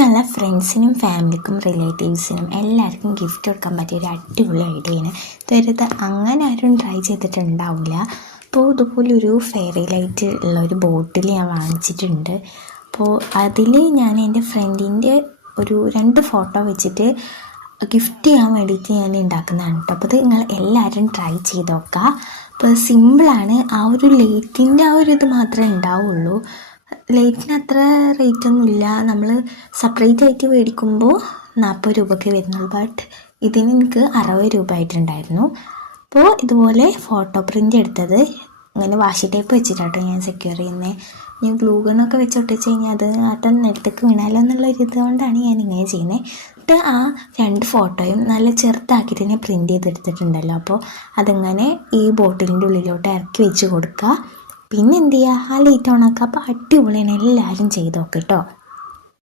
നല്ല ഫ്രണ്ട്സിനും ഫാമിലിക്കും റിലേറ്റീവ്സിനും എല്ലാവർക്കും ഗിഫ്റ്റ് കൊടുക്കാൻ പറ്റിയ ഒരു അടിപൊളി ഐഡിയയാണ്. ഇതുവരെ അങ്ങനെ ആരും ട്രൈ ചെയ്തിട്ടുണ്ടാവില്ല. അപ്പോൾ ഇതുപോലൊരു ഫെയറി ലൈറ്റ് ഉള്ള ഒരു ബോട്ടിൽ ഞാൻ വാങ്ങിച്ചിട്ടുണ്ട്. അപ്പോൾ അതിൽ ഞാൻ എൻ്റെ ഫ്രണ്ടിൻ്റെ ഒരു 2 ഫോട്ടോ വെച്ചിട്ട് ഗിഫ്റ്റ് ചെയ്യാൻ വേണ്ടിയിട്ട് ഞാൻ ഉണ്ടാക്കുന്നതാണ് കേട്ടോ. അപ്പോൾ ഇത് നിങ്ങൾ എല്ലാവരും ട്രൈ ചെയ്ത് നോക്കുക. അപ്പോൾ സിമ്പിളാണ്. ആ ഒരു ലൈറ്റിൻ്റെ ആ ഒരു ഇത് മാത്രമേ ഉണ്ടാവുള്ളൂ. ലൈറ്റിന് അത്ര റേറ്റൊന്നുമില്ല. നമ്മൾ സെപ്പറേറ്റ് ആയിട്ട് മേടിക്കുമ്പോൾ 40 രൂപയ്ക്ക് വരുന്നുള്ളൂ. ബട്ട് ഇതിന് എനിക്ക് 60 രൂപ ആയിട്ടുണ്ടായിരുന്നു. അപ്പോൾ ഇതുപോലെ ഫോട്ടോ പ്രിൻ്റ് എടുത്തത് ഇങ്ങനെ വാഷി ടേപ്പ് വെച്ചിട്ടാട്ടോ ഞാൻ സെക്യൂർ ചെയ്യുന്നത്. ഞാൻ ഗ്ലൂ ഗണ്ണൊക്കെ വെച്ച് ഒട്ടിച്ച് കഴിഞ്ഞാൽ അത് ആട്ടം നിലത്തേക്ക് വീണാലോ എന്നുള്ള ഒരു ഇതുകൊണ്ടാണ് ഞാൻ ഇങ്ങനെ ചെയ്യുന്നത്. എന്നിട്ട് ആ 2 ഫോട്ടോയും നല്ല ചെറുതാക്കിയിട്ട് ഞാൻ പ്രിൻ്റ് ചെയ്തെടുത്തിട്ടുണ്ടല്ലോ. അപ്പോൾ അതിങ്ങനെ ഈ ബോട്ടിലിൻ്റെ ഉള്ളിലോട്ട് ഇറക്കി വെച്ച് കൊടുക്കുക. പിന്നെ എന്ത് ചെയ്യുക, ആ ലൈറ്റ് ഓണാക്കുക. അപ്പോൾ അടിപൊളിയാണ്. എല്ലാവരും ചെയ്ത് നോക്ക് കേട്ടോ.